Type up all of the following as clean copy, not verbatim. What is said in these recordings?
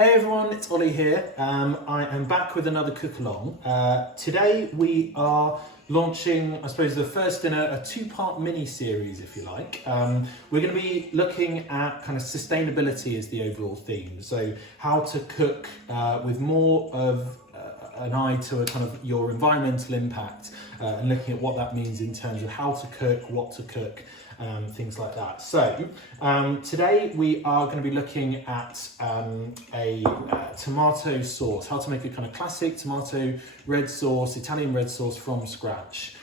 Hey everyone, it's Ollie here. I am back with another cook-along. Today we are launching, I suppose, the first in a two-part mini-series, if you like. We're going to be looking at kind of sustainability as the overall theme. So how to cook with more of an eye to a kind of your environmental impact and looking at what that means in terms of how to cook, what to cook, things like that. So today we are going to be looking at a tomato sauce, how to make a kind of classic tomato red sauce, Italian red sauce from scratch.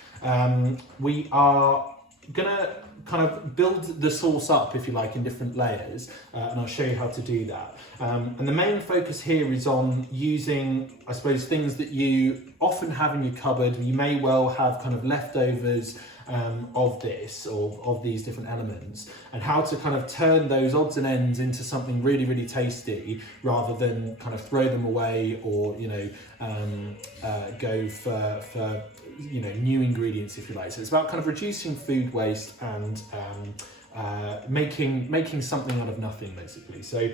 We are going to kind of build the sauce up, if you like, in different layers, and I'll show you how to do that. And the main focus here is on using, I suppose, things that you often have in your cupboard. You may well have kind of leftovers of this or of these different elements, and how to kind of turn those odds and ends into something really, really tasty, rather than kind of throw them away or, you know, go for you know, new ingredients, if you like. So it's about kind of reducing food waste and making something out of nothing, basically. So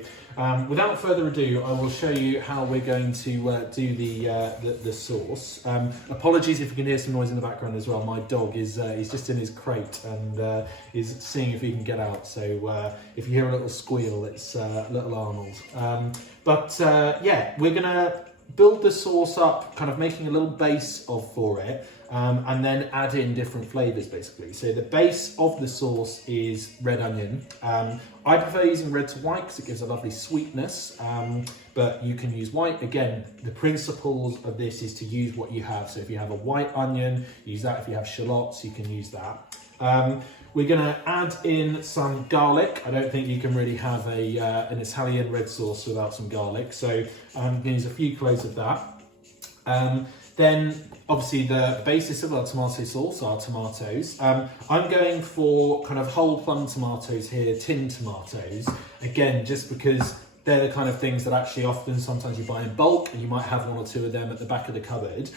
without further ado, I will show you how we're going to do the sauce. Apologies if you can hear some noise in the background as well. My dog is he's just in his crate and is seeing if he can get out. So if you hear a little squeal, it's little Arnold. Yeah, we're gonna build the sauce up, kind of making a little base for it, and then add in different flavors, basically. So the base of the sauce is red onion. I prefer using red to white because it gives a lovely sweetness, but you can use white. Again, the principles of this is to use what you have. So if you have a white onion, use that. If you have shallots, you can use that. We're going to add in some garlic. I don't think you can really have an Italian red sauce without some garlic. So I'm going to use a few cloves of that. Then obviously the basis of our tomato sauce are tomatoes. I'm going for kind of whole plum tomatoes here, tinned tomatoes. Again, just because they're the kind of things that actually often sometimes you buy in bulk, and you might have one or two of them at the back of the cupboard.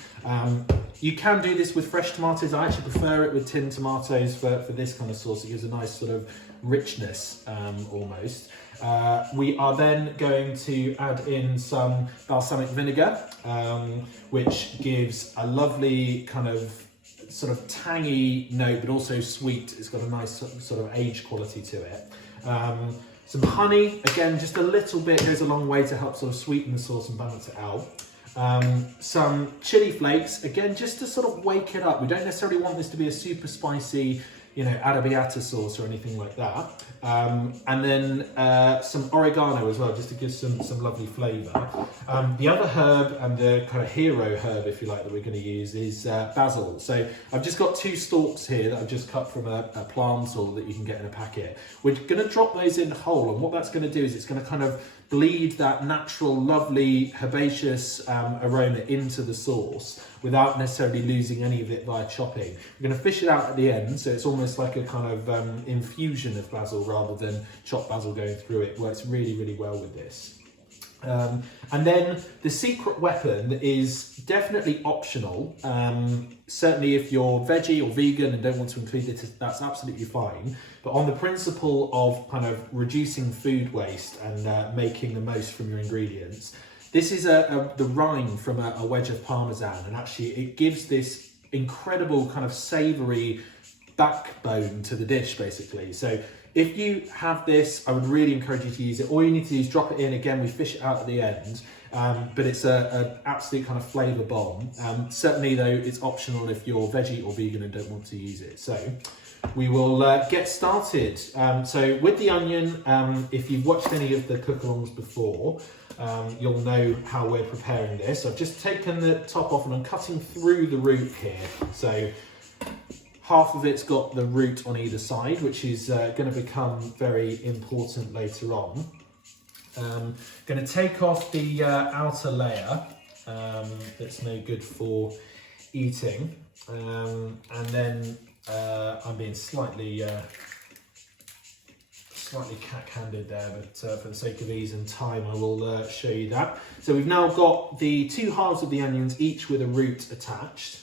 You can do this with fresh tomatoes. I actually prefer it with tinned tomatoes for this kind of sauce. It gives a nice sort of richness almost. We are then going to add in some balsamic vinegar, which gives a lovely kind of sort of tangy note, but also sweet. It's got a nice sort of age quality to it. Some honey, again, just a little bit goes a long way to help sort of sweeten the sauce and balance it out. Some chili flakes, again, just to sort of wake it up. We don't necessarily want this to be a super spicy, you know, arrabbiata sauce or anything like that. And then some oregano as well, just to give some lovely flavour. The other herb, and the kind of hero herb, if you like, that we're going to use is basil. So I've just got 2 stalks here that I've just cut from a plant or that you can get in a packet. We're going to drop those in whole, and what that's going to do is it's going to kind of bleed that natural, lovely, herbaceous aroma into the sauce without necessarily losing any of it via chopping. We're going to fish it out at the end, so it's almost like a kind of infusion of basil rather than chopped basil going through it. Works really, really well with this. And then the secret weapon is definitely optional. Certainly if you're veggie or vegan and don't want to include it, that's absolutely fine. But on the principle of kind of reducing food waste and making the most from your ingredients, this is the rind from a wedge of Parmesan, and actually it gives this incredible kind of savoury backbone to the dish, basically. So if you have this, I would really encourage you to use it. All you need to do is drop it in. Again, we fish it out at the end, but it's an absolute kind of flavour bomb. Certainly though, it's optional if you're veggie or vegan and don't want to use it. So we will get started. So with the onion, if you've watched any of the cook-alongs before, you'll know how we're preparing this. I've just taken the top off and I'm cutting through the root here. So half of it's got the root on either side, which is going to become very important later on. Going to take off the outer layer that's no good for eating, and then I'm being slightly cack-handed there, but for the sake of ease and time, I will show you that. So we've now got the 2 halves of the onions, each with a root attached.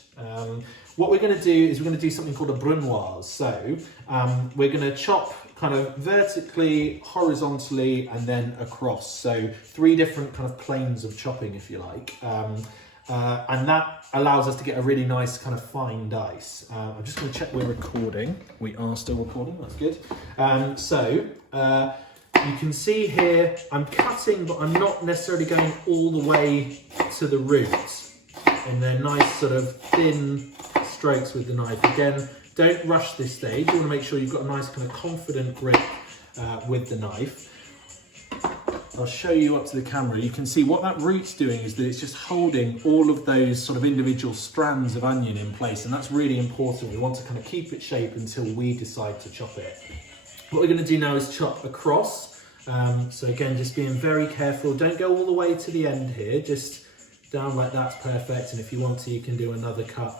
What we're going to do is we're going to do something called a brunoise. So we're going to chop kind of vertically, horizontally, and then across. So 3 different kind of planes of chopping, if you like. And that allows us to get a really nice kind of fine dice. I'm just going to check we're recording. We are still recording, that's good. You can see here, I'm cutting, but I'm not necessarily going all the way to the roots. And they're nice sort of thin strokes with the knife. Again, don't rush this stage. You want to make sure you've got a nice kind of confident grip with the knife. I'll show you up to the camera. You can see what that root's doing is that it's just holding all of those sort of individual strands of onion in place, and that's really important. We want to kind of keep its shape until we decide to chop it. What we're going to do now is chop across. So again, just being very careful. Don't go all the way to the end here, just down like that's perfect. And if you want to, you can do another cut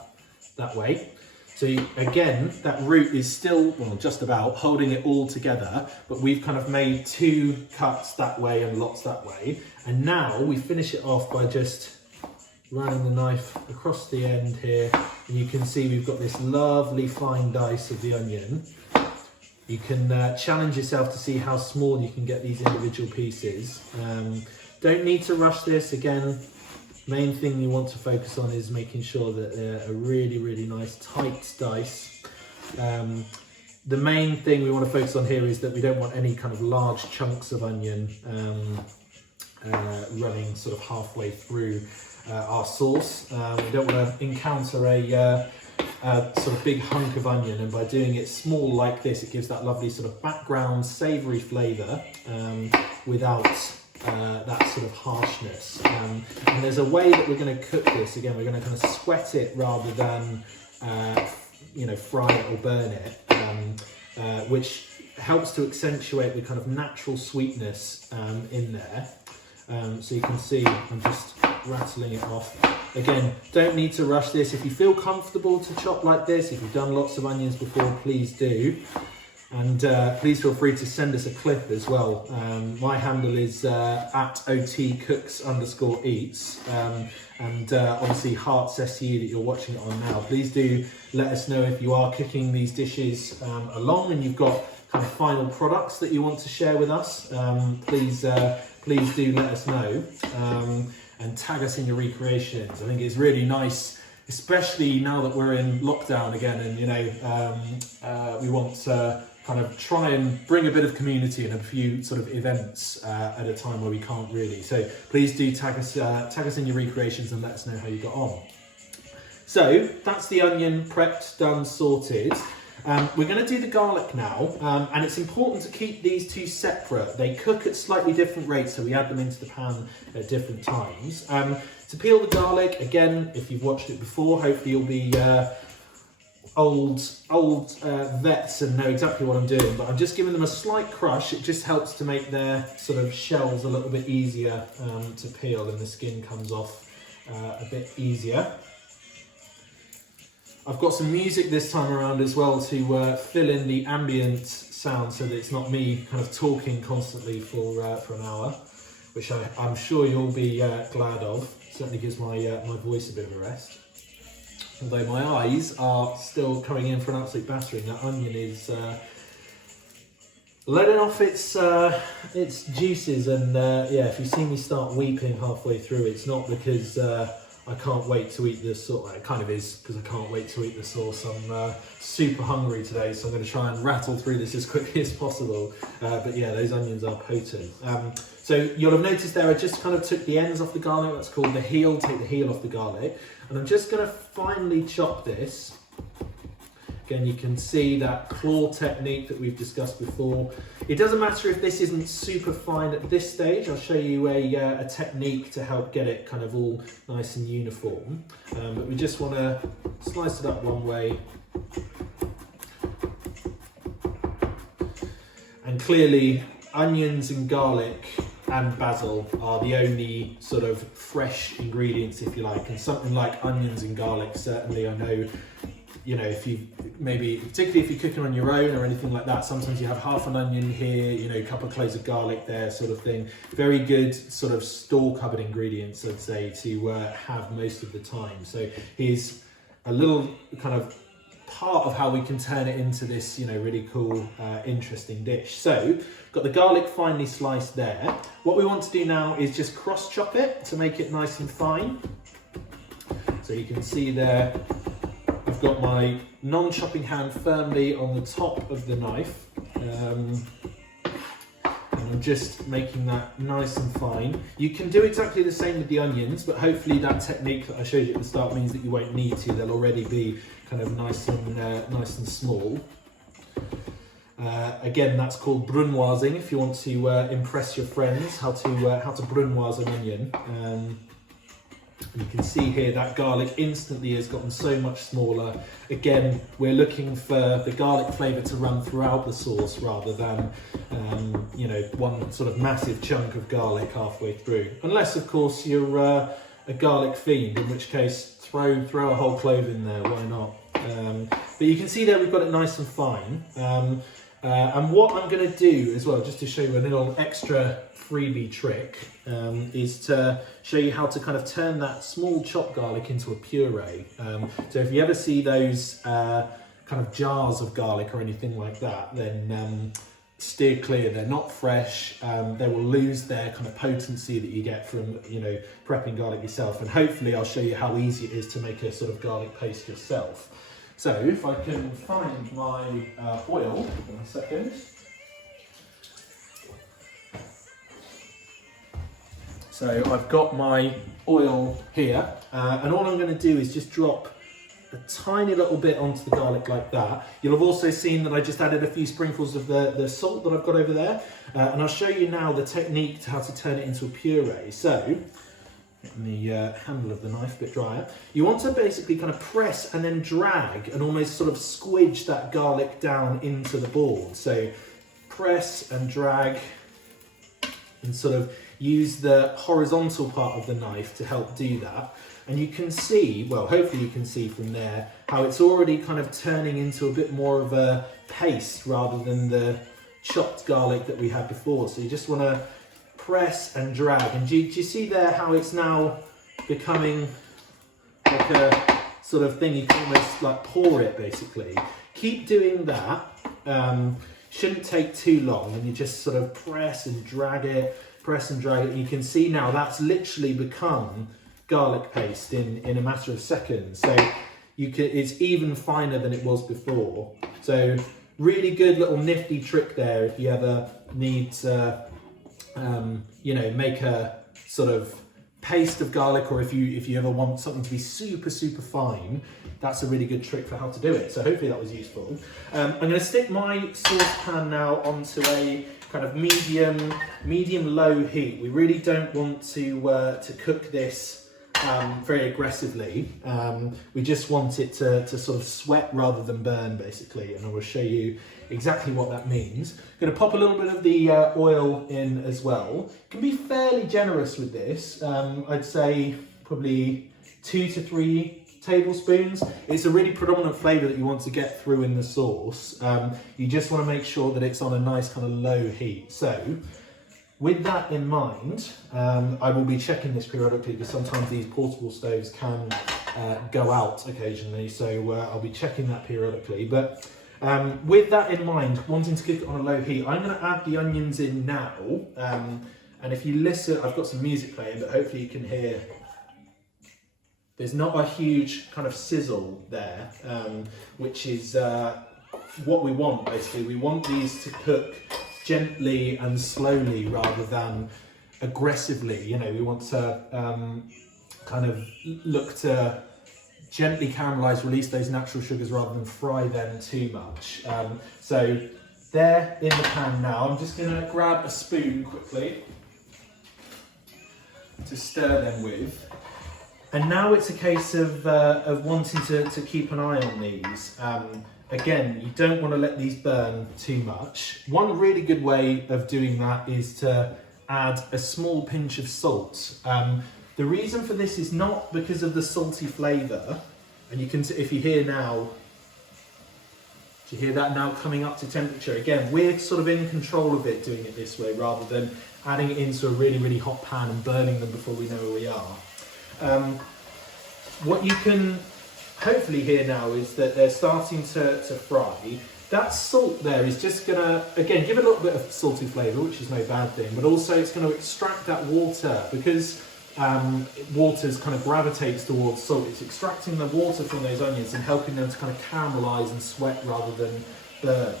that way. So again, that root is still, well, just about holding it all together, but we've kind of made 2 cuts that way and lots that way. And now we finish it off by just running the knife across the end here. And you can see we've got this lovely fine dice of the onion. You can challenge yourself to see how small you can get these individual pieces. Don't need to rush this. Again, main thing you want to focus on is making sure that they're a really, really nice tight dice. The main thing we want to focus on here is that we don't want any kind of large chunks of onion running sort of halfway through our sauce. We don't want to encounter a sort of big hunk of onion, and by doing it small like this, it gives that lovely sort of background savoury flavour without that sort of harshness. And there's a way that we're going to cook this. Again, we're going to kind of sweat it rather than fry it or burn it, which helps to accentuate the kind of natural sweetness in there. So you can see I'm just rattling it off. Again, don't need to rush this. If you feel comfortable to chop like this, if you've done lots of onions before, please do. And please feel free to send us a clip as well. My handle is at otcooks_eats. And obviously Hearts SU that you're watching it on now. Please do let us know if you are cooking these dishes along and you've got kind of final products that you want to share with us. Please do let us know. And tag us in your recreations. I think it's really nice, especially now that we're in lockdown again, and we want to kind of try and bring a bit of community and a few sort of events at a time where we can't really. So please do tag us in your recreations and let us know how you got on. So that's the onion prepped, done, sorted. We're going to do the garlic now, and it's important to keep these 2 separate. They cook at slightly different rates, so we add them into the pan at different times. To peel the garlic, again, if you've watched it before, hopefully you'll be old vets and know exactly what I'm doing, but I'm just giving them a slight crush. It just helps to make their sort of shells a little bit easier to peel, and the skin comes off a bit easier. I've got some music this time around as well to fill in the ambient sound so that it's not me kind of talking constantly for an hour, which I'm sure you'll be glad of. Certainly gives my voice a bit of a rest. Although my eyes are still coming in for an absolute battering. That onion is letting off its juices, and if you see me start weeping halfway through, it's not because I can't wait to eat this sauce. It kind of is because I can't wait to eat the sauce. I'm super hungry today, so I'm going to try and rattle through this as quickly as possible. But yeah, those onions are potent. So you'll have noticed there I just kind of took the ends off the garlic. That's called the heel. Take the heel off the garlic. And I'm just going to finely chop this. Again, you can see that claw technique that we've discussed before. It doesn't matter if this isn't super fine at this stage. I'll show you a technique to help get it kind of all nice and uniform. But we just want to slice it up one way. And clearly, onions and garlic and basil are the only sort of fresh ingredients, if you like. And something like onions and garlic, certainly I know, if you particularly if you're cooking on your own or anything like that, sometimes you have half an onion here, a couple of cloves of garlic there, sort of thing. Very good sort of store cupboard ingredients, I'd say, to have most of the time. So here's a little kind of part of how we can turn it into this, you know, really cool, interesting dish. So, got the garlic finely sliced there. What we want to do now is just cross chop it to make it nice and fine. So you can see there, I've got my non-chopping hand firmly on the top of the knife. And I'm just making that nice and fine. You can do exactly the same with the onions, but hopefully that technique that I showed you at the start means that you won't need to. They'll already be kind of nice and small. Again, that's called brunoising. If you want to impress your friends, how to brunoise an onion. You can see here that garlic instantly has gotten so much smaller. Again, we're looking for the garlic flavour to run throughout the sauce rather than, you know, one sort of massive chunk of garlic halfway through. Unless, of course, you're a garlic fiend, in which case throw a whole clove in there, why not? But you can see there we've got it nice and fine. And what I'm going to do as well, just to show you a little extra freebie trick, is to show you how to kind of turn that small chopped garlic into a puree. So if you ever see those kind of jars of garlic or anything like that, then steer clear. They're not fresh. They will lose their kind of potency that you get from, you know, prepping garlic yourself. And hopefully I'll show you how easy it is to make a sort of garlic paste yourself. So if I can find my oil in a second. So I've got my oil here, and all I'm going to do is just drop a tiny little bit onto the garlic like that. You'll have also seen that I just added a few sprinkles of the salt that I've got over there, and I'll show you now the technique to how to turn it into a puree. So, get the handle of the knife a bit drier. You want to basically kind of press and then drag and almost sort of squidge that garlic down into the board. So press and drag and sort of use the horizontal part of the knife to help do that. And you can see, well, hopefully you can see from there, how it's already kind of turning into a bit more of a paste rather than the chopped garlic that we had before. So you just want to press and drag. And do you see there how it's now becoming like a sort of thing you can almost like pour it basically. Keep doing that. Shouldn't take too long, and you just sort of press and drag it. And you can see now that's literally become garlic paste in a matter of seconds. So it's even finer than it was before. So really good little nifty trick there if you ever need to, you know, make a sort of paste of garlic, or if you ever want something to be super super fine. That's a really good trick for how to do it. So hopefully that was useful. I'm going to stick my saucepan now onto a kind of medium low heat. We really don't want to cook this very aggressively. We just want it to sort of sweat rather than burn basically, and I will show you exactly what that means. I'm going to pop a little bit of the oil in as well. You can be fairly generous with this. I'd say probably 2 to 3 tablespoons. It's a really predominant flavour that you want to get through in the sauce. You just want to make sure that it's on a nice kind of low heat. So with that in mind, I will be checking this periodically because sometimes these portable stoves can go out occasionally. So I'll be checking that periodically. But with that in mind, wanting to cook it on a low heat, I'm going to add the onions in now. And if you listen, I've got some music playing, but hopefully you can hear. There's not a huge kind of sizzle there, which is what we want basically. We want these to cook gently and slowly rather than aggressively. You know, we want to kind of look to gently caramelise, release those natural sugars rather than fry them too much. So they're in the pan now. I'm just going to grab a spoon quickly to stir them with. And now it's a case of wanting to keep an eye on these. Again, you don't want to let these burn too much. One really good way of doing that is to add a small pinch of salt. The reason for this is not because of the salty flavour, and you can, if you hear now, do you hear that now coming up to temperature? Again, we're sort of in control of it doing it this way rather than adding it into a really, really hot pan and burning them before we know where we are. What you can hopefully here now is that they're starting to fry. That salt there is just gonna, again, give it a little bit of salty flavour, which is no bad thing, but also it's gonna extract that water, because water kind of gravitates towards salt. It's extracting the water from those onions and helping them to kind of caramelise and sweat rather than burn.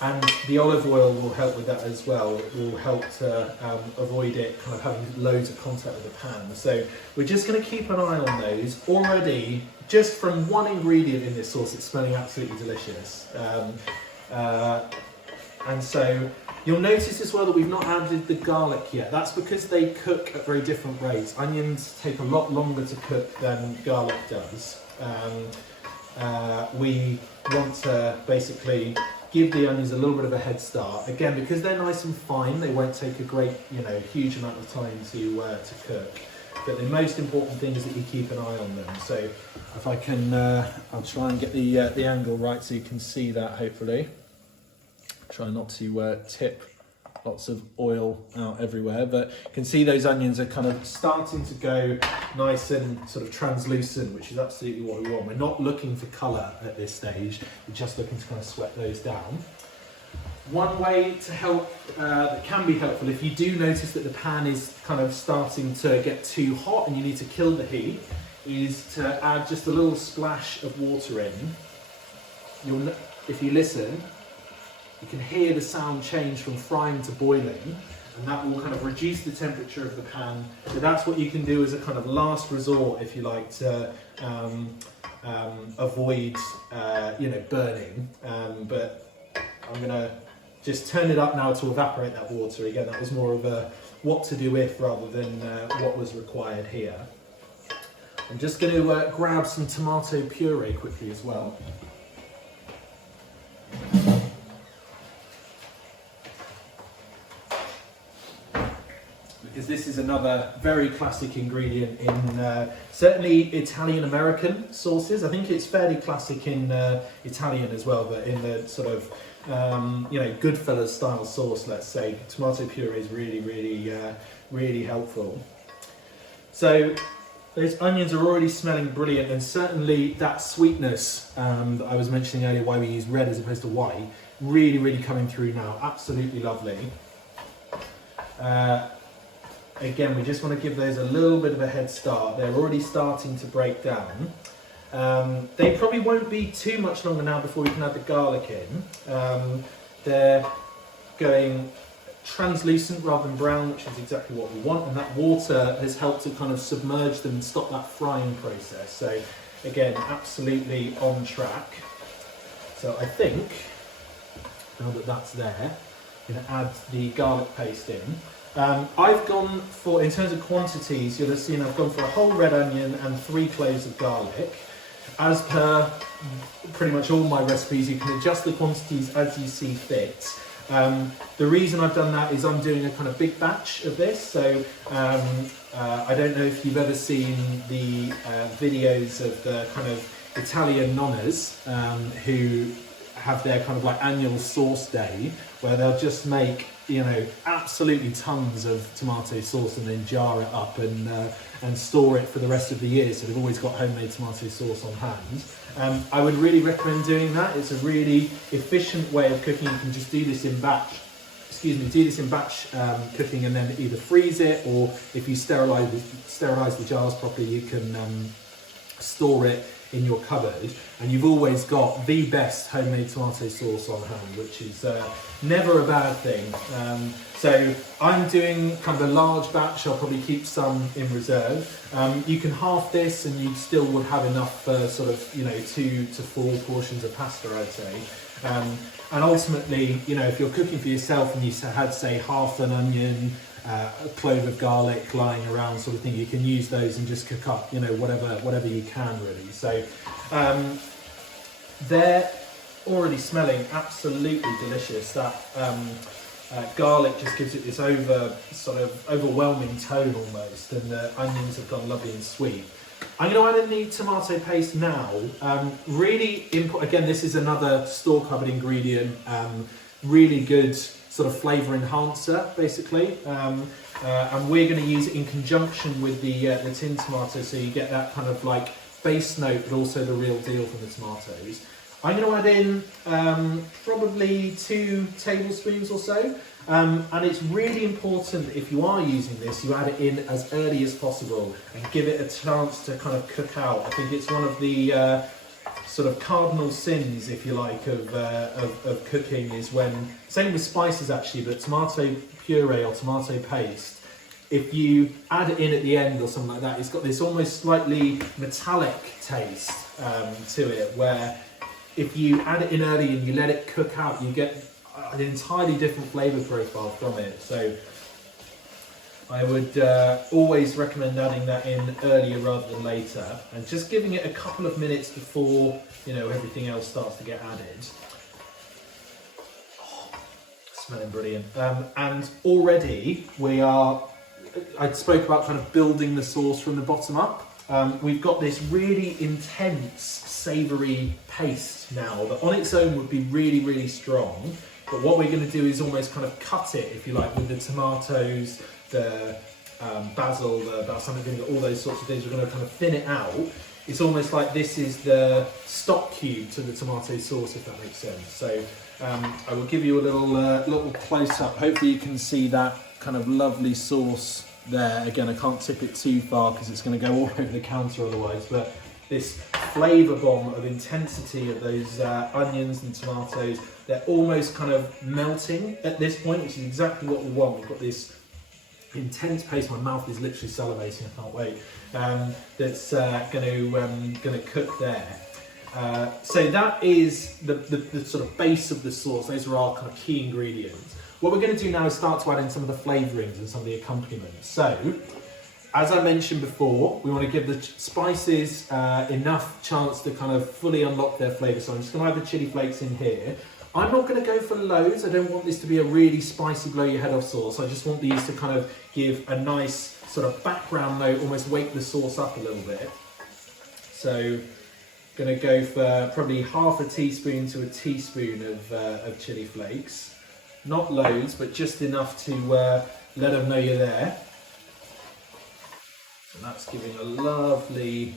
And the olive oil will help with that as well. It will help to avoid it kind of having loads of contact with the pan. So we're just going to keep an eye on those. Already, just from one ingredient in this sauce, it's smelling absolutely delicious. And so you'll notice as well that we've not added the garlic yet. That's because they cook at very different rates. Onions take a lot longer to cook than garlic does. We want to basically give the onions a little bit of a head start. Again, because they're nice and fine, they won't take a great, huge amount of time to cook. But the most important thing is that you keep an eye on them. So if I can, I'll try and get the angle right so you can see that, hopefully. Try not to tip lots of oil out everywhere, but you can see those onions are kind of starting to go nice and sort of translucent, which is absolutely what we want. We're not looking for colour at this stage, we're just looking to kind of sweat those down. One way to help, that can be helpful, if you do notice that the pan is kind of starting to get too hot and you need to kill the heat, is to add just a little splash of water in. If you listen, you can hear the sound change from frying to boiling, and that will kind of reduce the temperature of the pan. So that's what you can do as a kind of last resort, if you like, to avoid burning. But I'm gonna just turn it up now to evaporate that water. Again, that was more of a what to do if rather than what was required here. I'm just going to grab some tomato puree quickly as well. Because this is another very classic ingredient in certainly Italian-American sauces. I think it's fairly classic in Italian as well, but in the sort of Goodfellas style sauce, let's say, tomato puree is really helpful. So those onions are already smelling brilliant, and certainly that sweetness that I was mentioning earlier, why we use red as opposed to white, really coming through now. Absolutely lovely. Again, we just want to give those a little bit of a head start. They're already starting to break down. They probably won't be too much longer now before we can add the garlic in. They're going translucent rather than brown, which is exactly what we want, and that water has helped to kind of submerge them and stop that frying process. So again, absolutely on track. So I think, now that that's there, I'm going to add the garlic paste in. I've gone for, in terms of quantities, you'll have seen I've gone for a whole red onion and 3 cloves of garlic. As per pretty much all my recipes, you can adjust the quantities as you see fit. The reason I've done that is I'm doing a kind of big batch of this, so I don't know if you've ever seen the videos of the kind of Italian nonnas who have their kind of like annual sauce day, where they'll just make, absolutely tons of tomato sauce and then jar it up and store it for the rest of the year. So they've always got homemade tomato sauce on hand. I would really recommend doing that. It's a really efficient way of cooking. You can just do this in batch. Cooking, and then either freeze it, or if you sterilize the jars properly, you can store it in your cupboard, and you've always got the best homemade tomato sauce on hand, which is never a bad thing. So I'm doing kind of a large batch. I'll probably keep some in reserve. You can half this and you still would have enough for sort of 2 to 4 portions of pasta, I'd say. And ultimately, if you're cooking for yourself and you had, say, half an onion, a clove of garlic lying around, sort of thing, you can use those and just cook up, whatever you can, really. So they're already smelling absolutely delicious. That garlic just gives it this overwhelming tone almost, and the onions have gone lovely and sweet. I'm going to add in the tomato paste now. Again, this is another store cupboard ingredient, really good sort of flavour enhancer, basically. And we're going to use it in conjunction with the tin tomato, so you get that kind of like base note, but also the real deal from the tomatoes. I'm going to add in probably 2 tablespoons or so. And it's really important, if you are using this, you add it in as early as possible and give it a chance to kind of cook out. I think it's one of the sort of cardinal sins, if you like, of cooking is when, same with spices actually, but tomato puree or tomato paste, if you add it in at the end or something like that, it's got this almost slightly metallic taste to it, where if you add it in early and you let it cook out, you get an entirely different flavour profile from it. So I would always recommend adding that in earlier rather than later, and just giving it a couple of minutes before, you know, everything else starts to get added. Oh, smelling brilliant. And already I spoke about kind of building the sauce from the bottom up. We've got this really intense savoury paste now that on its own would be really, really strong. But what we're going to do is almost kind of cut it, if you like, with the tomatoes, the basil, the balsamic vinegar, all those sorts of things. We're going to kind of thin it out. It's almost like this is the stock cube to the tomato sauce, if that makes sense. So I will give you a little close up. Hopefully you can see that kind of lovely sauce there. Again, I can't tip it too far because it's going to go all over the counter otherwise. But this flavour bomb of intensity of those onions and tomatoes, they're almost kind of melting at this point, which is exactly what we want. We've got this intense paste. My mouth is literally salivating. I can't wait. That's going to cook there. So that is the sort of base of the sauce. Those are our kind of key ingredients. What we're going to do now is start to add in some of the flavourings and some of the accompaniments. So, as I mentioned before, we want to give the spices enough chance to kind of fully unlock their flavour. So I'm just going to add the chilli flakes in here. I'm not going to go for loads. I don't want this to be a really spicy, blow your head off sauce. I just want these to kind of give a nice sort of background note, almost wake the sauce up a little bit. So, going to go for probably half a teaspoon to a teaspoon of chilli flakes. Not loads, but just enough to let them know you're there. And that's giving a lovely...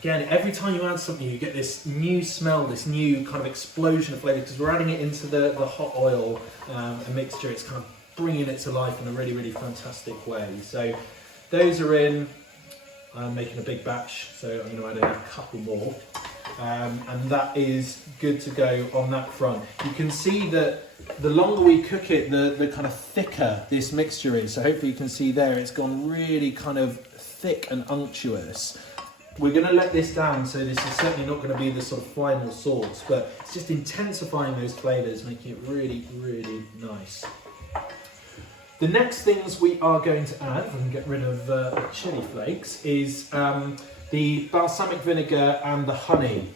Again, every time you add something, you get this new smell, this new kind of explosion of flavour, because we're adding it into the hot oil a mixture. It's kind of bringing it to life in a really, really fantastic way. So those are in. I'm making a big batch, so I'm going to add in a couple more. And that is good to go on that front. You can see that the longer we cook it, the kind of thicker this mixture is. So hopefully you can see there, it's gone really kind of thick and unctuous. We're going to let this down, so this is certainly not going to be the sort of final sauce, but it's just intensifying those flavours, making it really, really nice. The next things we are going to add, if I can get rid of the chilli flakes, is the balsamic vinegar and the honey.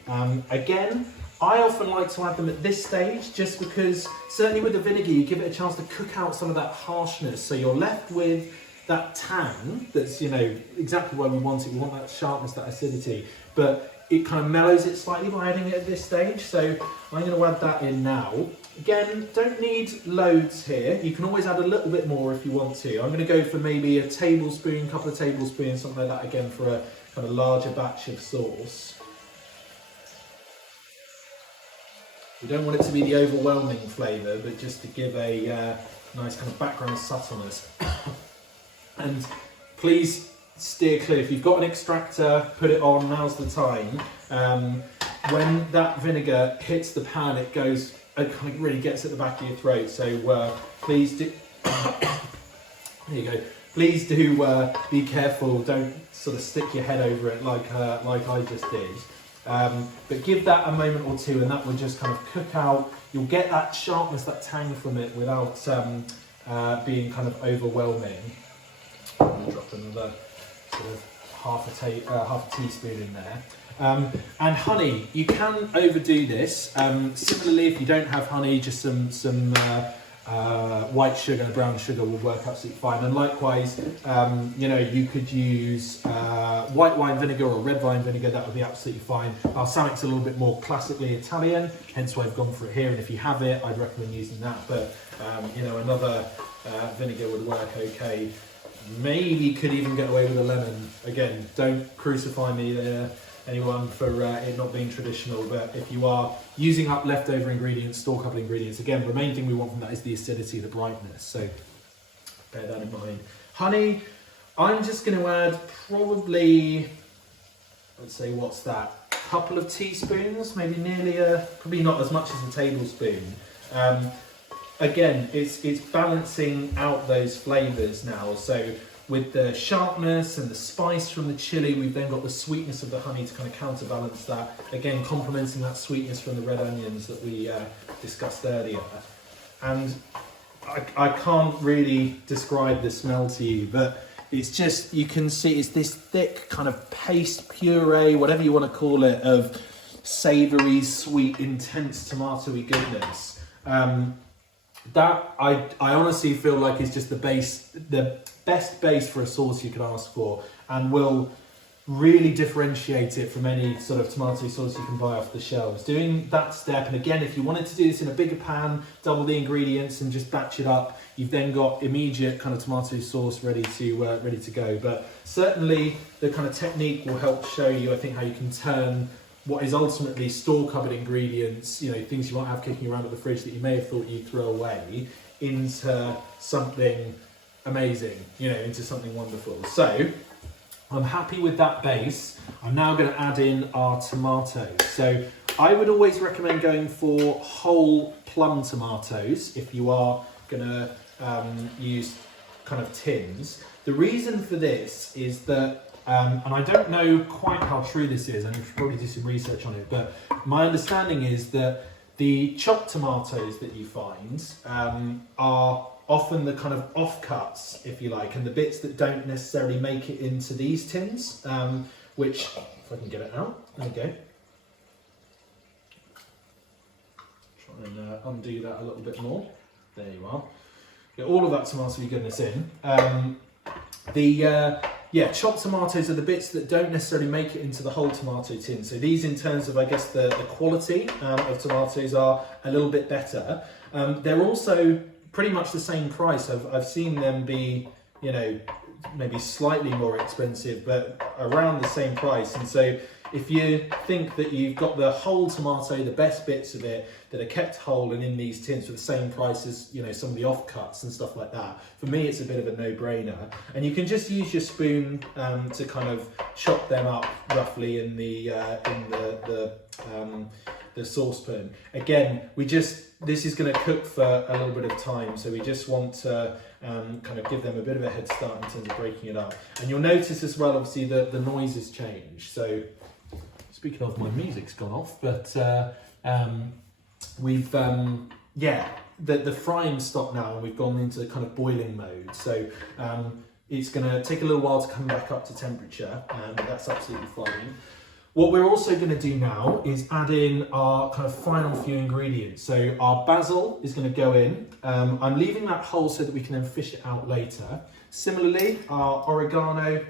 Again, I often like to add them at this stage, just because certainly with the vinegar you give it a chance to cook out some of that harshness, so you're left with that tang that's, you know, exactly where we want it. We want that sharpness, that acidity, but it kind of mellows it slightly by adding it at this stage. So I'm going to add that in now. Again, don't need loads here. You can always add a little bit more if you want to. I'm going to go for maybe a tablespoon, couple of tablespoons, something like that, again for a kind of larger batch of sauce. We don't want it to be the overwhelming flavour, but just to give a nice kind of background subtleness. And please steer clear. If you've got an extractor, put it on, now's the time. When that vinegar hits the pan, it goes, it kind of really gets at the back of your throat. So please do, there you go. Please do be careful. Don't sort of stick your head over it like I just did. But give that a moment or two, and that will just kind of cook out. You'll get that sharpness, that tang from it without being kind of overwhelming. I'm going to drop another sort of half a teaspoon in there. And honey, you can overdo this. Similarly, if you don't have honey, just some white sugar and brown sugar will work absolutely fine. And likewise, you know, you could use white wine vinegar or red wine vinegar. That would be absolutely fine. Balsamic's a little bit more classically Italian, hence why I've gone for it here. And if you have it, I'd recommend using that. But you know, another vinegar would work okay maybe could even get away with a lemon. Again, don't crucify me there, anyone, for it not being traditional, but if you are using up leftover ingredients, store-cupboard ingredients, again, the main thing we want from that is the acidity, the brightness, so bear that in mind. Honey, I'm just going to add probably, let's say, what's that, a couple of teaspoons, maybe nearly probably not as much as a tablespoon. Again, it's balancing out those flavours now, so with the sharpness and the spice from the chilli, we've then got the sweetness of the honey to kind of counterbalance that, again complementing that sweetness from the red onions that we discussed earlier. And I can't really describe the smell to you, but it's just, you can see it's this thick kind of paste, puree, whatever you want to call it, of savoury, sweet, intense tomatoey goodness. That I honestly feel like is just the best base for a sauce you could ask for, and will really differentiate it from any sort of tomato sauce you can buy off the shelves. Doing that step, and again, if you wanted to do this in a bigger pan, double the ingredients and just batch it up, you've then got immediate kind of tomato sauce ready to go. But certainly the kind of technique will help show you, I think, how you can turn what is ultimately store-cupboard ingredients, you know, things you might have kicking around at the fridge that you may have thought you'd throw away, into something amazing, you know, into something wonderful. So I'm happy with that base. I'm now going to add in our tomatoes. So I would always recommend going for whole plum tomatoes if you are going to use kind of tins. The reason for this is that and I don't know quite how true this is, and you should probably do some research on it, but my understanding is that the chopped tomatoes that you find are often the kind of offcuts, if you like, and the bits that don't necessarily make it into these tins, which, if I can get it out, there we go. Try and undo that a little bit more. There you are. Get all of that tomato goodness in. Yeah, chopped tomatoes are the bits that don't necessarily make it into the whole tomato tin. So these, in terms of, I guess, the quality of tomatoes, are a little bit better. They're also pretty much the same price. I've seen them be, you know, maybe slightly more expensive, but around the same price. And so if you think that you've got the whole tomato, the best bits of it that are kept whole and in these tins for the same price as, you know, some of the offcuts and stuff like that, for me it's a bit of a no-brainer. And you can just use your spoon to kind of chop them up roughly in the saucepan. Again, this is going to cook for a little bit of time, so we just want to kind of give them a bit of a head start in terms of breaking it up. And you'll notice as well, obviously, that the noise has changed. So speaking of, my music's gone off, but we've the frying stopped now, and we've gone into kind of boiling mode. So it's going to take a little while to come back up to temperature, and that's absolutely fine. What we're also going to do now is add in our kind of final few ingredients. So our basil is going to go in. I'm leaving that whole so that we can then fish it out later. Similarly, our oregano,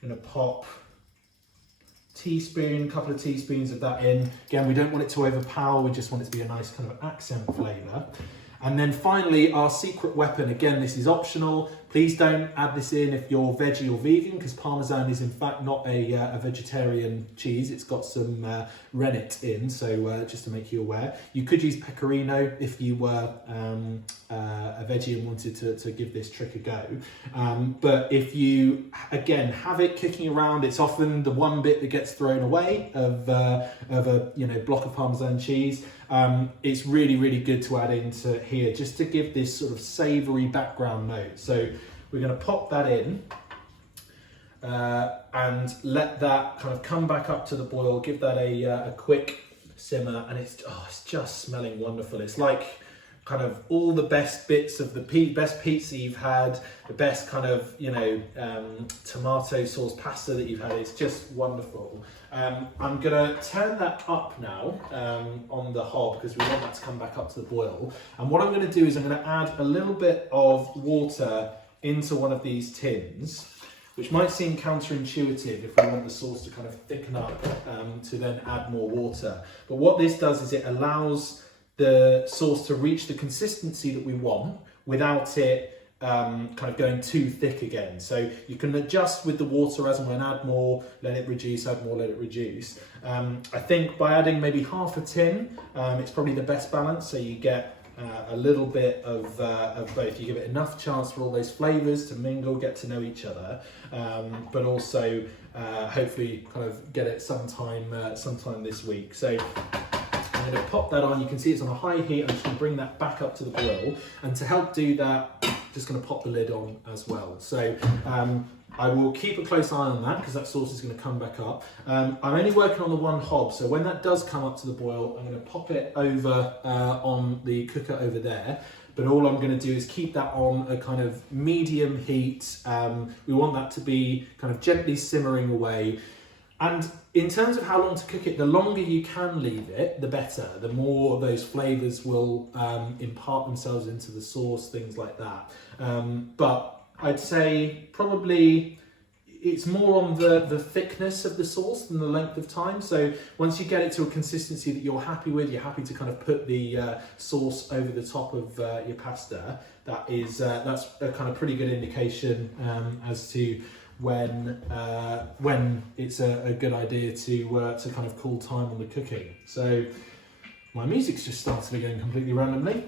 going to pop couple of teaspoons of that in. Again, we don't want it to overpower, we just want it to be a nice kind of accent flavour. And then finally, our secret weapon. Again, this is optional. Please don't add this in if you're veggie or vegan, because Parmesan is in fact not a vegetarian cheese. It's got some rennet in, so just to make you aware. You could use pecorino if you were a veggie and wanted to give this trick a go. But if you, again, have it kicking around, it's often the one bit that gets thrown away of a block of Parmesan cheese. It's really, really good to add into here just to give this sort of savoury background note. So we're going to pop that in and let that kind of come back up to the boil, give that a quick simmer, and it's just smelling wonderful. It's like kind of all the best bits of the best pizza you've had, the best kind of, tomato sauce pasta that you've had. It's just wonderful. I'm gonna turn that up now on the hob, because we want that to come back up to the boil. And what I'm gonna do is I'm gonna add a little bit of water into one of these tins, which might seem counterintuitive if we want the sauce to kind of thicken up to then add more water. But what this does is it allows the sauce to reach the consistency that we want without it kind of going too thick again. So you can adjust with the water as and when, add more, let it reduce, add more, let it reduce. I think by adding maybe half a tin, it's probably the best balance. So you get a little bit of both. You give it enough chance for all those flavours to mingle, get to know each other, but also hopefully kind of get it sometime this week. So I'm going to pop that on. You can see it's on a high heat. I'm just going to bring that back up to the boil, and to help do that, just going to pop the lid on as well. So I will keep a close eye on that because that sauce is going to come back up. I'm only working on the one hob, so when that does come up to the boil, I'm going to pop it over on the cooker over there. But all I'm going to do is keep that on a kind of medium heat. We want that to be kind of gently simmering away. And in terms of how long to cook it, the longer you can leave it, the better. The more those flavours will impart themselves into the sauce, things like that. But I'd say probably it's more on the thickness of the sauce than the length of time. So once you get it to a consistency that you're happy with, you're happy to kind of put the sauce over the top of your pasta. That's a kind of pretty good indication as to when it's a good idea to kind of call time on the cooking. So my music's just started again completely randomly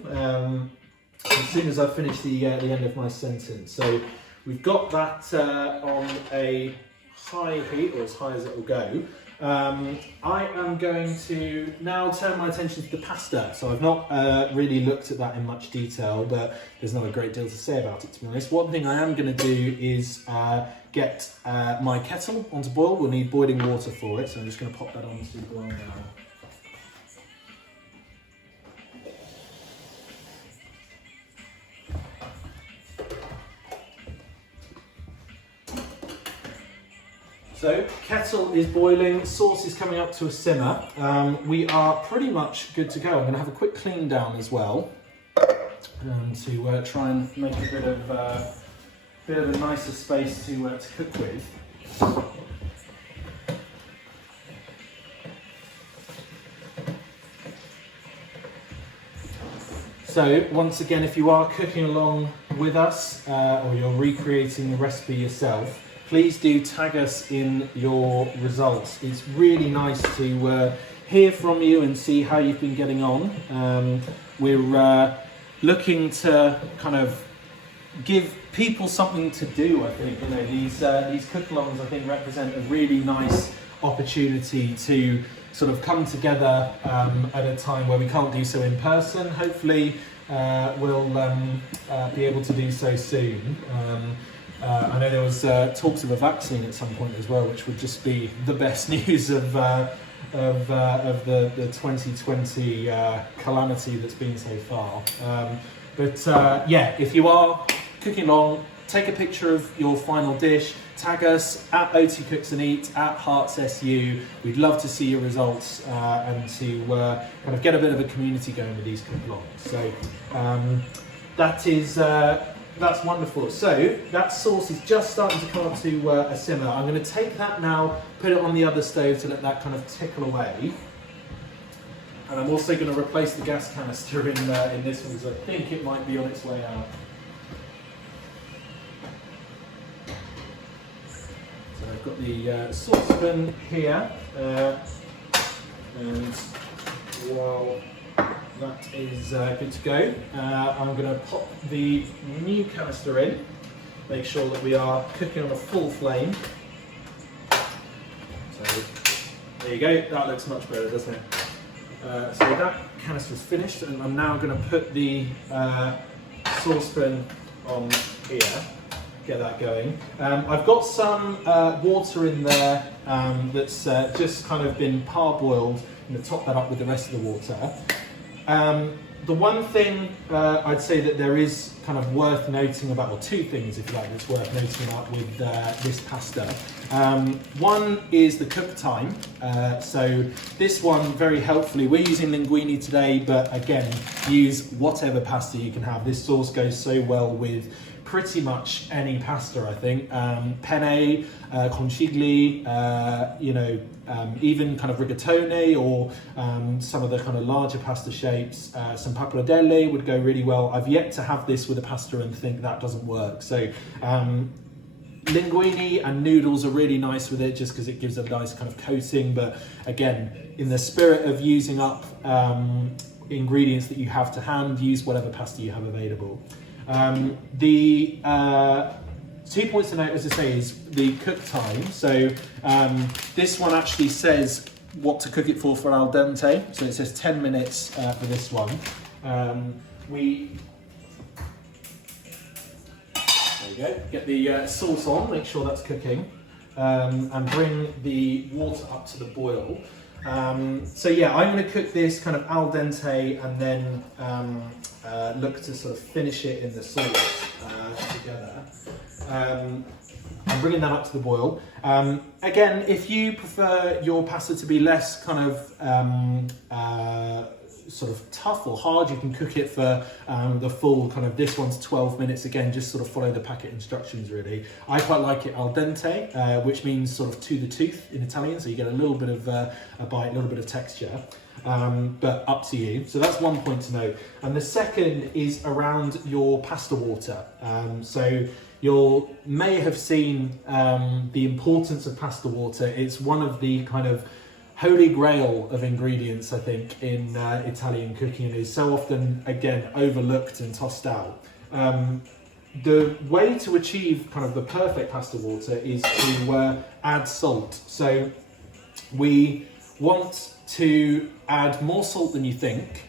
as soon as I finish the end of my sentence. So we've got that on a high heat, or as high as it will go. I am going to now turn my attention to the pasta. So I've not really looked at that in much detail, but there's not a great deal to say about it, to be honest. One thing I am going to do is get my kettle onto boil. We'll need boiling water for it, so I'm just going to pop that on to boil now. So kettle is boiling, sauce is coming up to a simmer. We are pretty much good to go. I'm going to have a quick clean down as well to try and make a bit of a nicer space to cook with. So once again, if you are cooking along with us or you're recreating the recipe yourself, please do tag us in your results. It's really nice to hear from you and see how you've been getting on. We're looking to kind of give people something to do, I think. You know, these cook-alongs, I think, represent a really nice opportunity to sort of come together at a time where we can't do so in person. Hopefully we'll be able to do so soon. I know there was talks of a vaccine at some point as well, which would just be the best news of the 2020 calamity that's been so far. Yeah, if you are cooking along, take a picture of your final dish, tag us at OT Cooks and Eat, at Hearts SU. We'd love to see your results and to kind of get a bit of a community going with these cook-alongs. So that's wonderful. So that sauce is just starting to come up to a simmer. I'm going to take that now, put it on the other stove to let that kind of tickle away. And I'm also going to replace the gas canister in this one, because I think it might be on its way out. So I've got the saucepan here, and while that is good to go, I'm going to pop the new canister in, make sure that we are cooking on a full flame. So there you go, that looks much better, doesn't it? So that canister is finished, and I'm now going to put the saucepan on here, get that going. I've got some water in there that's just kind of been parboiled. I'm going to top that up with the rest of the water. The one thing I'd say that there is kind of worth noting about, or two things if you like, that's worth noting about with this pasta. One is the cook time. So this one, very helpfully, we're using linguini today, but again, use whatever pasta you can have. This sauce goes so well with pretty much any pasta, I think. Penne, conchigli, you know, even kind of rigatone, or some of the kind of larger pasta shapes. Some pappardelle would go really well. I've yet to have this with a pasta and think that doesn't work. So linguini and noodles are really nice with it, just because it gives a nice kind of coating. But again, in the spirit of using up ingredients that you have to hand, use whatever pasta you have available. The 2 points to note, as I say, is the cook time. So this one actually says what to cook it for al dente. So it says 10 minutes for this one. There you go. Get the sauce on, make sure that's cooking, and bring the water up to the boil. So yeah, I'm going to cook this kind of al dente, and then look to sort of finish it in the sauce together. I'm bringing that up to the boil. Again, if you prefer your pasta to be less kind of sort of tough or hard, you can cook it for the full kind of, this one's 12 minutes. Again, just sort of follow the packet instructions really. I quite like it al dente, which means sort of to the tooth in Italian, so you get a little bit of a bite, a little bit of texture, but up to you. So that's one point to note. And the second is around your pasta water. So you may have seen the importance of pasta water. It's one of the kind of holy grail of ingredients, I think, in Italian cooking, and is so often, again, overlooked and tossed out. The way to achieve kind of the perfect pasta water is to add salt. So we want to add more salt than you think.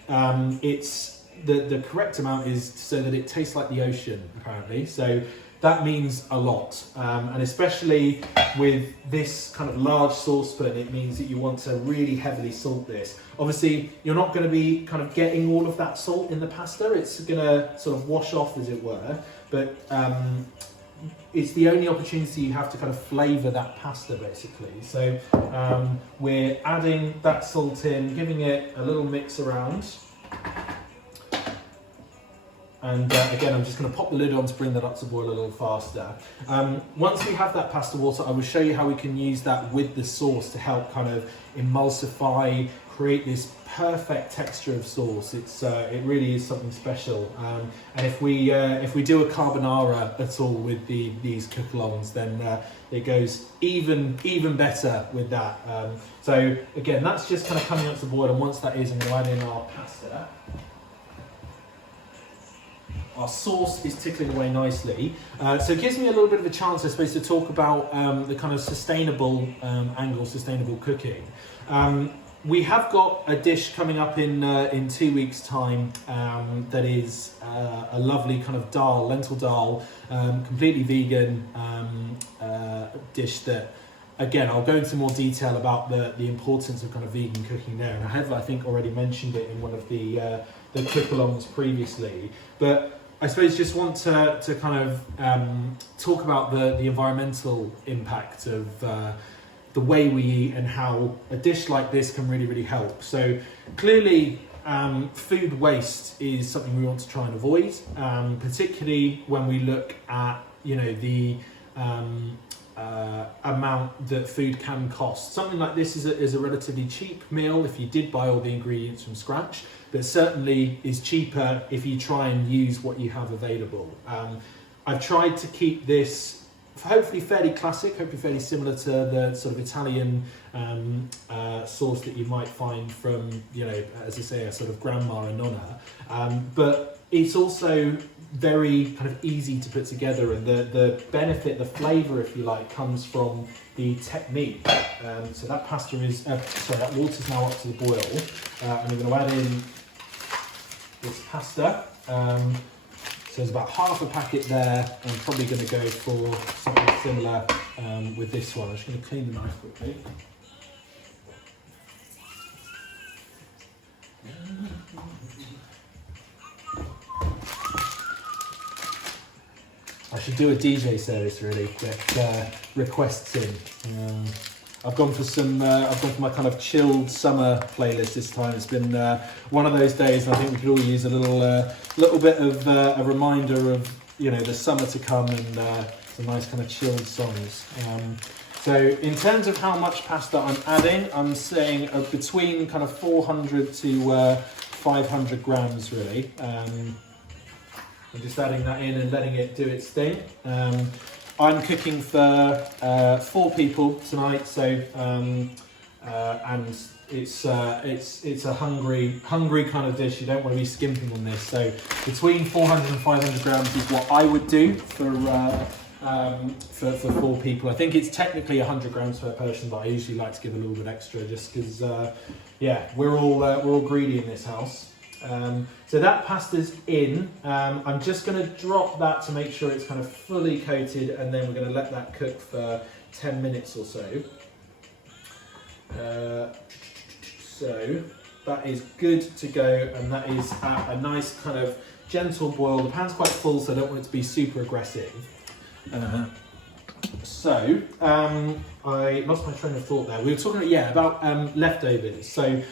It's the correct amount is so that it tastes like the ocean, apparently. So that means a lot, and especially with this kind of large saucepan, it means that you want to really heavily salt this. Obviously, you're not going to be kind of getting all of that salt in the pasta. It's going to sort of wash off, as it were, but it's the only opportunity you have to kind of flavour that pasta, basically. So we're adding that salt in, giving it a little mix around. And again, I'm just going to pop the lid on to bring that up to boil a little faster. Once we have that pasta water, I will show you how we can use that with the sauce to help kind of emulsify, create this perfect texture of sauce. It really is something special. And if we do a carbonara at all with these cook-alongs, then it goes even better with that. So again, that's just kind of coming up to boil, and once that is, I'm going to add in our pasta. Our sauce is tickling away nicely. So it gives me a little bit of a chance, I suppose, to talk about the kind of sustainable angle, sustainable cooking. We have got a dish coming up in 2 weeks' time that is a lovely kind of dal, lentil dal, completely vegan dish that, again, I'll go into more detail about the importance of kind of vegan cooking there. And I have, I think, already mentioned it in one of the cook-alongs previously. But I suppose just want to kind of talk about the environmental impact of the way we eat and how a dish like this can really, really help. So clearly, food waste is something we want to try and avoid, particularly when we look at, you know, the amount that food can cost. Something like this is a relatively cheap meal if you did buy all the ingredients from scratch, but certainly is cheaper if you try and use what you have available. I've tried to keep this hopefully fairly classic, hopefully fairly similar to the sort of Italian sauce that you might find from, you know, as I say, a sort of grandma and nonna, but it's also very kind of easy to put together, and the benefit, the flavour, if you like, comes from the technique. So that pasta is, that water's now up to the boil, and we're going to add in this pasta. So there's about half a packet there. I'm probably going to go for something similar with this one. I'm just going to clean the knife quickly. I should do a DJ service, really, get requests in. I've gone for my kind of chilled summer playlist this time. It's been one of those days, and I think we could all use a little bit of a reminder of, the summer to come and some nice kind of chilled songs. So in terms of how much pasta I'm adding, I'm saying between kind of 400 to 500 grams really. I'm just adding that in and letting it do its thing. I'm cooking for 4 people tonight, so and it's a hungry kind of dish. You don't want to be skimping on this. So between 400 and 500 grams is what I would do for 4 people. I think it's technically 100 grams per person, but I usually like to give a little bit extra just because, we're all greedy in this house. So that pasta's in. I'm just going to drop that to make sure it's kind of fully coated, and then we're going to let that cook for 10 minutes or so. So that is good to go, and that is at a nice kind of gentle boil. The pan's quite full, so I don't want it to be super aggressive. I lost my train of thought there. We were talking about leftovers. So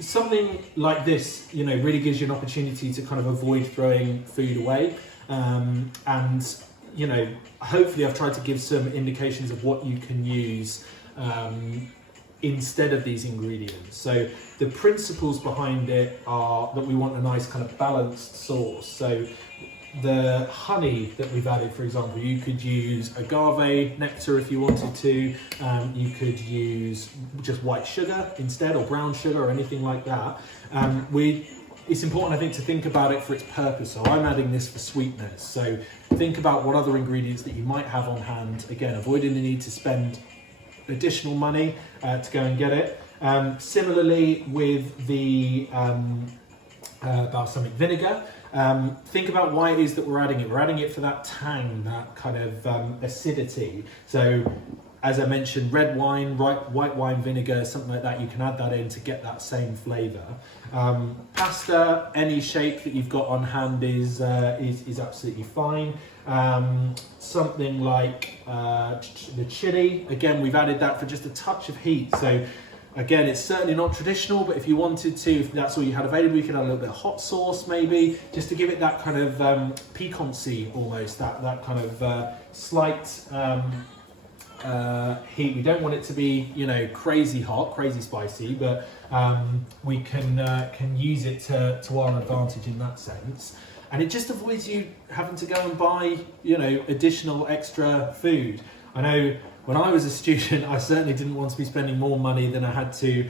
something like this, really gives you an opportunity to kind of avoid throwing food away. And hopefully I've tried to give some indications of what you can use instead of these ingredients. So the principles behind it are that we want a nice kind of balanced sauce. So the honey that we've added, for example, you could use agave nectar if you wanted to. You could use just white sugar instead, or brown sugar, or anything like that. It's important, I think, to think about it for its purpose. So I'm adding this for sweetness. So think about what other ingredients that you might have on hand. Again, avoiding the need to spend additional money to go and get it. Similarly with the balsamic vinegar, think about why it is that we're adding it. We're adding it for that tang, that kind of acidity. So as I mentioned, red wine, white wine vinegar, something like that, you can add that in to get that same flavour. Pasta, any shape that you've got on hand is absolutely fine. Something like the chilli, again, we've added that for just a touch of heat. So again, it's certainly not traditional, but if you wanted to, if that's all you had available, you could add a little bit of hot sauce maybe, just to give it that kind of piquancy almost, that kind of slight heat. We don't want it to be, crazy hot, crazy spicy, but we can use it to our advantage in that sense. And it just avoids you having to go and buy, additional extra food. I know when I was a student, I certainly didn't want to be spending more money than I had to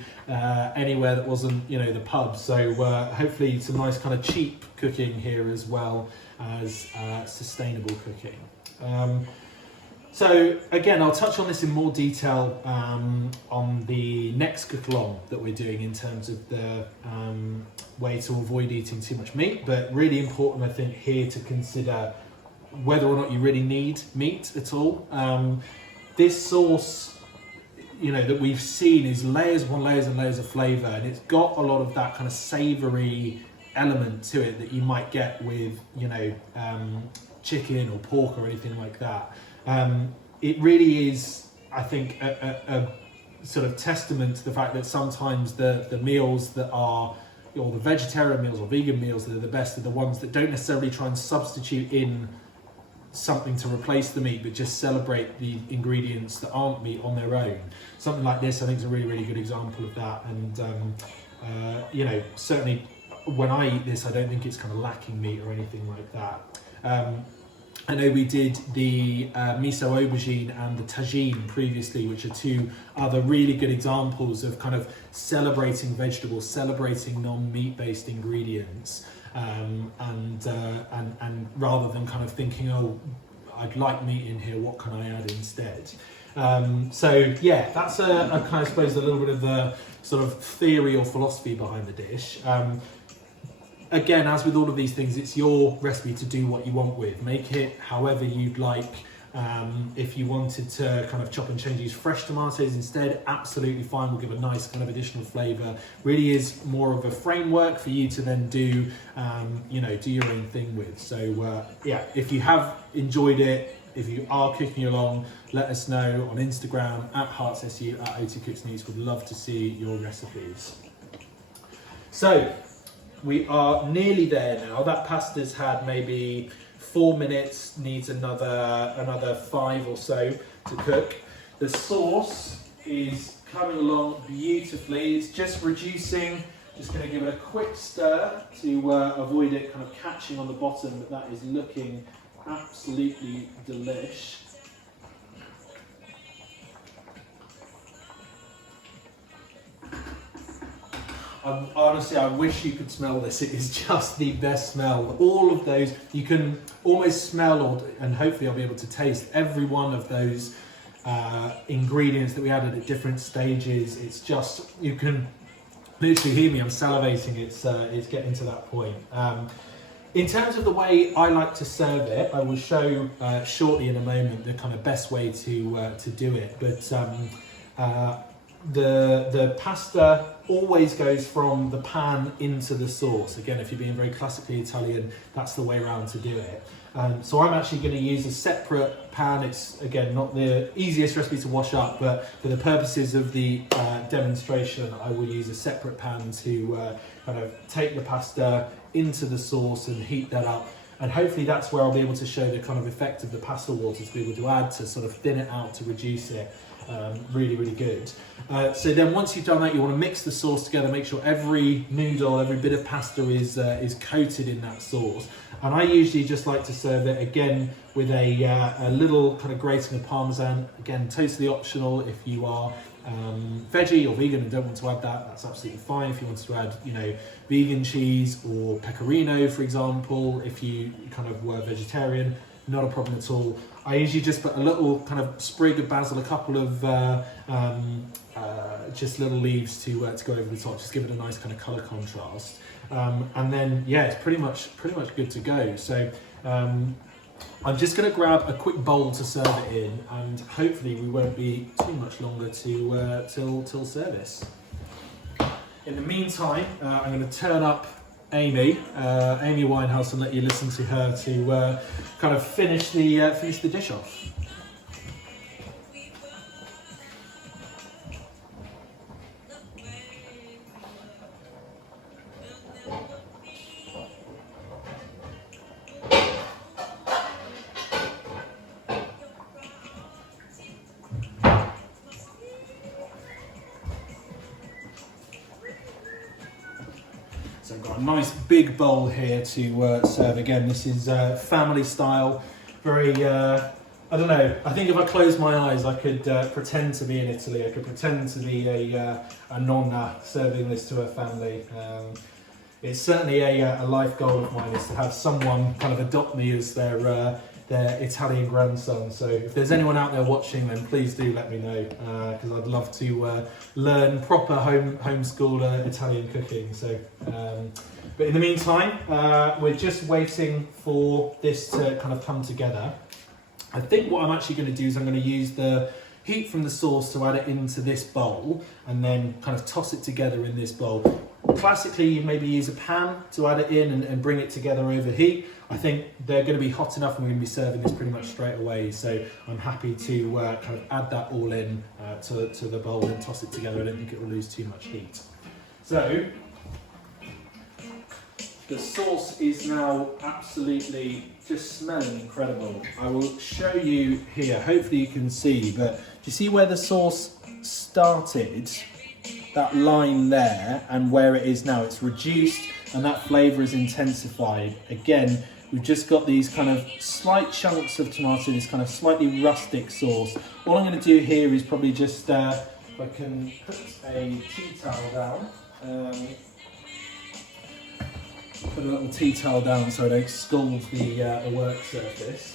anywhere that wasn't, the pub. So hopefully some nice kind of cheap cooking here as well as sustainable cooking. So again, I'll touch on this in more detail on the next cook-along that we're doing in terms of the way to avoid eating too much meat. But really important, I think, here to consider whether or not you really need meat at all. This sauce, that we've seen is layers upon layers and layers of flavour, and it's got a lot of that kind of savoury element to it that you might get with, chicken or pork or anything like that. It really is, I think, a sort of testament to the fact that sometimes the meals that are, or the vegetarian meals or vegan meals that are the best, are the ones that don't necessarily try and substitute in something to replace the meat, but just celebrate the ingredients that aren't meat on their own. Something like this, I think, is a really, really good example of that. And certainly when I eat this, I don't think it's kind of lacking meat or anything like that. I know we did the miso aubergine and the tagine previously, which are 2 other really good examples of kind of celebrating vegetables, celebrating non-meat based ingredients. And rather than kind of thinking, oh, I'd like meat in here, what can I add instead? That's a kind of, I suppose, a little bit of the sort of theory or philosophy behind the dish. Again, as with all of these things, it's your recipe to do what you want with. Make it however you'd like. If you wanted to kind of chop and change, use fresh tomatoes instead, absolutely fine. We'll give a nice kind of additional flavour. Really is more of a framework for you to then do, do your own thing with. So if you have enjoyed it, if you are cooking along, let us know on Instagram @HeartsSU, @OTCooksNews. Would love to see your recipes. So we are nearly there now. That pasta's had maybe 4 minutes, needs another 5 or so to cook. The sauce is coming along beautifully. It's just reducing. Just going to give it a quick stir to avoid it kind of catching on the bottom, but that is looking absolutely delish. Honestly, I wish you could smell this. It is just the best smell. All of those, you can almost smell, and hopefully I'll be able to taste every one of those ingredients that we added at different stages. It's just, you can literally hear me, I'm salivating. It's getting to that point. In terms of the way I like to serve it, I will show shortly in a moment the kind of best way to do it. But the pasta always goes from the pan into the sauce. Again, if you're being very classically Italian, that's the way around to do it. So I'm actually going to use a separate pan. It's, again, not the easiest recipe to wash up, but for the purposes of the demonstration, I will use a separate pan to kind of take the pasta into the sauce and heat that up. And hopefully that's where I'll be able to show the kind of effect of the pasta water to be able to add to sort of thin it out, to reduce it. Really, really good. So then once you've done that, you want to mix the sauce together, make sure every noodle, every bit of pasta is coated in that sauce. And I usually just like to serve it again with a little kind of grating of parmesan. Again, totally optional. If you are veggie or vegan and don't want to add that, that's absolutely fine. If you want to add, you know, vegan cheese or pecorino, for example, if you kind of were vegetarian, not a problem at all. I usually just put a little kind of sprig of basil, a couple of just little leaves to go over the top, just give it a nice kind of colour contrast. And then, yeah, it's pretty much good to go. So I'm just going to grab a quick bowl to serve it in, and hopefully we won't be too much longer till service. In the meantime, I'm going to turn up Amy Winehouse and let you listen to her to kind of finish the dish off. So I've got a nice big bowl here to serve. Again, this is family style, very, I don't know, I think if I closed my eyes I could pretend to be in Italy. I could pretend to be a nonna serving this to her family. It's certainly a life goal of mine, is to have someone kind of adopt me as their Italian grandson. So if there's anyone out there watching, then please do let me know, because I'd love to learn proper homeschool Italian cooking. So, but in the meantime, we're just waiting for this to kind of come together. I think what I'm actually going to do is I'm going to use the heat from the sauce to add it into this bowl, and then kind of toss it together in this bowl. Classically, you maybe use a pan to add it in and bring it together over heat. I think they're going to be hot enough and we're going to be serving this pretty much straight away. So I'm happy to kind of add that all in to the bowl and toss it together. I don't think it will lose too much heat. So the sauce is now absolutely just smelling incredible. I will show you here. Hopefully you can see, but do you see where the sauce started? That line there, and where it is now, it's reduced and that flavour is intensified. Again, we've just got these kind of slight chunks of tomato, this kind of slightly rustic sauce. All I'm going to do here is probably just, if I can put a tea towel down, put a little tea towel down so I don't scald the work surface.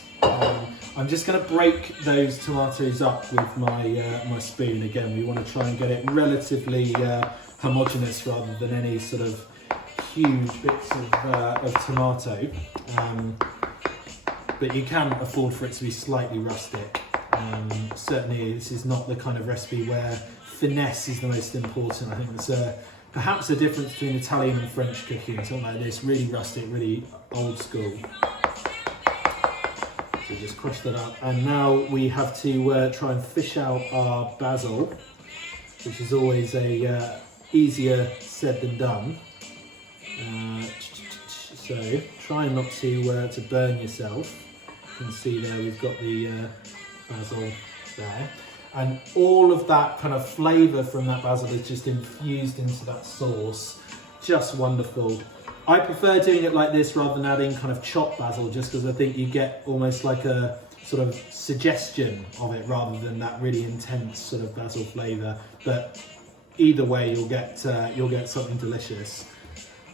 I'm just going to break those tomatoes up with my spoon. Again, we want to try and get it relatively homogeneous rather than any sort of huge bits of tomato. But you can afford for it to be slightly rustic. Certainly this is not the kind of recipe where finesse is the most important. I think there's perhaps a difference between Italian and French cooking. Something like this, really rustic, really old school. So just crush that up, and now we have to try and fish out our basil, which is always easier said than done. So try not to burn yourself. You can see there we've got the basil there. And all of that kind of flavour from that basil is just infused into that sauce. Just wonderful. I prefer doing it like this rather than adding kind of chopped basil, just because I think you get almost like a sort of suggestion of it rather than that really intense sort of basil flavour. But either way, you'll get something delicious.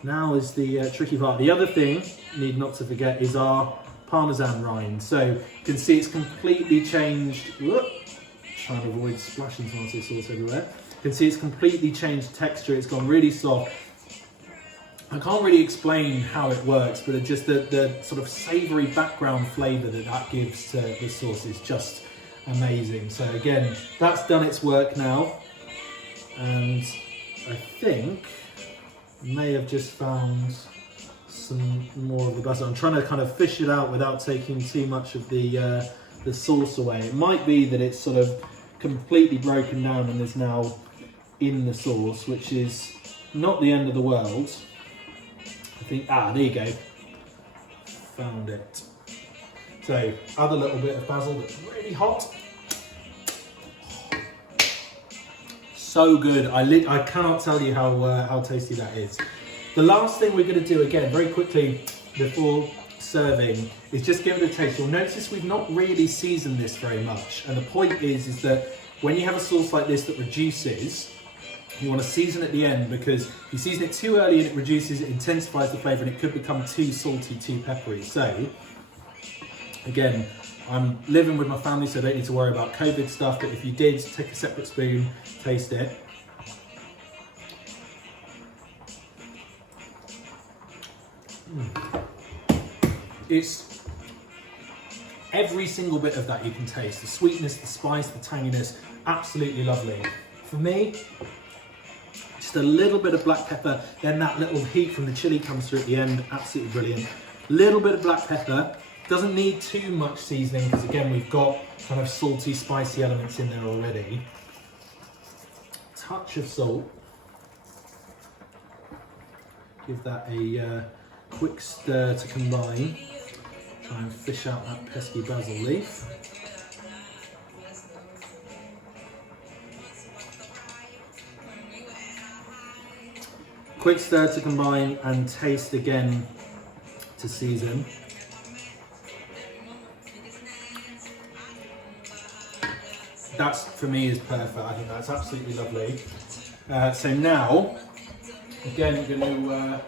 Now is the tricky part. The other thing, need not to forget, is our Parmesan rind. So you can see it's completely changed. Whoop, trying to avoid splashing tomato sauce everywhere. You can see it's completely changed texture. It's gone really soft. I can't really explain how it works, but just the sort of savoury background flavour that gives to the sauce is just amazing. So again, that's done its work now. And I think I may have just found some more of the basil. I'm trying to kind of fish it out without taking too much of the sauce away. It might be that it's sort of completely broken down and is now in the sauce, which is not the end of the world. I think, there you go, found it. So, add a little bit of basil that's really hot. So good, I cannot tell you how tasty that is. The last thing we're going to do, again, very quickly before serving, is just give it a taste. You'll notice we've not really seasoned this very much, and the point is that when you have a sauce like this that reduces, you want to season at the end, because if you season it too early and it reduces, it intensifies the flavour and it could become too salty, too peppery. So, again, I'm living with my family, so I don't need to worry about COVID stuff, but if you did, take a separate spoon, taste it. It's every single bit of that you can taste. The sweetness, the spice, the tanginess, absolutely lovely. For me, just a little bit of black pepper, then that little heat from the chilli comes through at the end, absolutely brilliant. Little bit of black pepper, doesn't need too much seasoning because again we've got kind of salty, spicy elements in there already. Touch of salt. Give that a quick stir to combine. Try and fish out that pesky basil leaf. Quick stir to combine and taste again to season. That's, for me, is perfect. I think that's absolutely lovely. So now, again, you're going to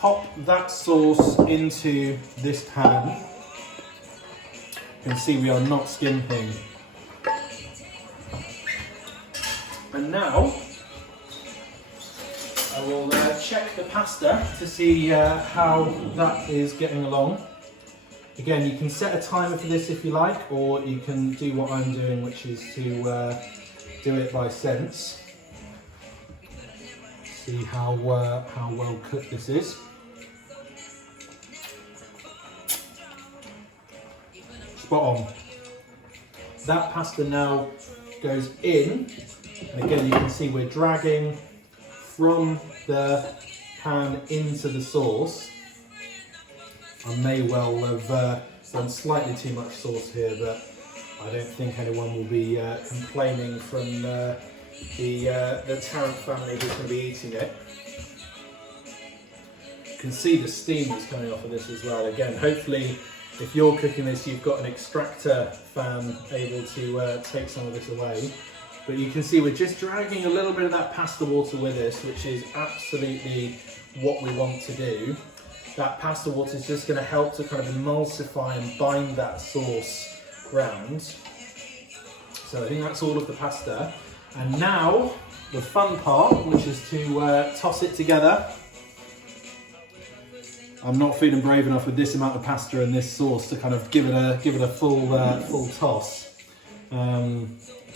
pop that sauce into this pan. You can see we are not skimping. And now, I will check the pasta to see how that is getting along. Again, you can set a timer for this if you like, or you can do what I'm doing, which is to do it by sense. See how well cooked this is. Spot on. That pasta now goes in, and again you can see we're dragging from the pan into the sauce. I may well have done slightly too much sauce here, but I don't think anyone will be complaining from the Tarrant family who's going to be eating it. You can see the steam that's coming off of this as well. Again, hopefully if you're cooking this, you've got an extractor fan able to take some of this away. But you can see we're just dragging a little bit of that pasta water with us, which is absolutely what we want to do. That pasta water is just going to help to kind of emulsify and bind that sauce round. So I think that's all of the pasta. And now the fun part, which is to toss it together. I'm not feeling brave enough with this amount of pasta and this sauce to kind of give it a full toss.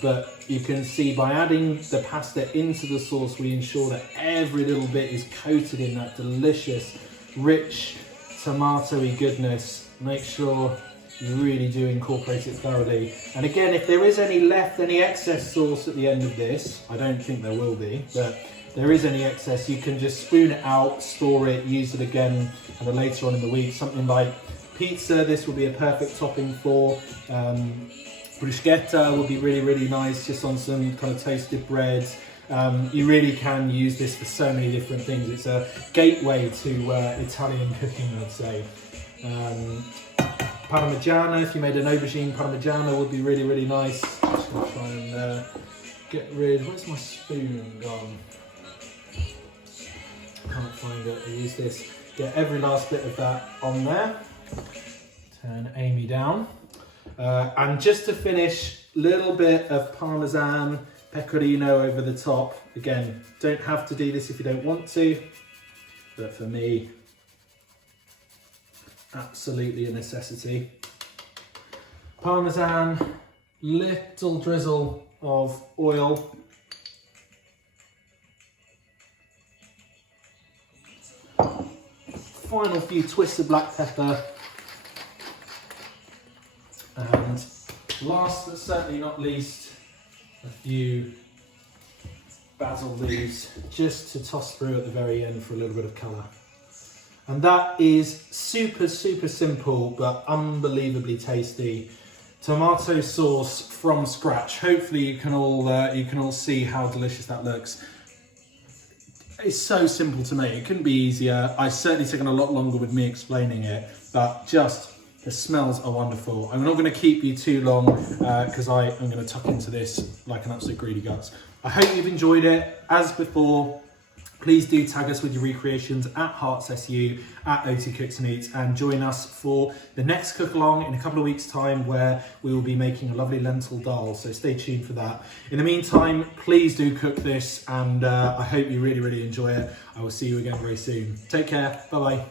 But you can see by adding the pasta into the sauce, we ensure that every little bit is coated in that delicious, rich, tomatoey goodness. Make sure you really do incorporate it thoroughly. And again, if there is any excess sauce at the end of this, I don't think there will be, but there is any excess, you can just spoon it out, store it, use it again, and then later on in the week, something like pizza, this will be a perfect topping for. Bruschetta would be really, really nice, just on some kind of toasted bread. You really can use this for so many different things. It's a gateway to Italian cooking, I'd say. Parmigiano, if you made an aubergine parmigiano, would be really, really nice. Just gonna try and get rid. Where's my spoon gone? Can't find it. I use this. Get every last bit of that on there. Turn Amy down. And just to finish, little bit of Parmesan pecorino over the top. Again, don't have to do this if you don't want to, but for me, absolutely a necessity. Parmesan, little drizzle of oil. Final few twists of black pepper. And last but certainly not least, a few basil leaves just to toss through at the very end for a little bit of colour. And that is super, super simple but unbelievably tasty tomato sauce from scratch. Hopefully you can all see how delicious that looks. It's so simple to make. It couldn't be easier. I've certainly taken a lot longer with me explaining it, but just the smells are wonderful. I'm not going to keep you too long because I am going to tuck into this like an absolute greedy guts. I hope you've enjoyed it. As before, please do tag us with your recreations at HeartsSU, at OT Cooks and Eats, and join us for the next cook along in a couple of weeks' time where we will be making a lovely lentil dal, so stay tuned for that. In the meantime, please do cook this, and I hope you really, really enjoy it. I will see you again very soon. Take care. Bye-bye.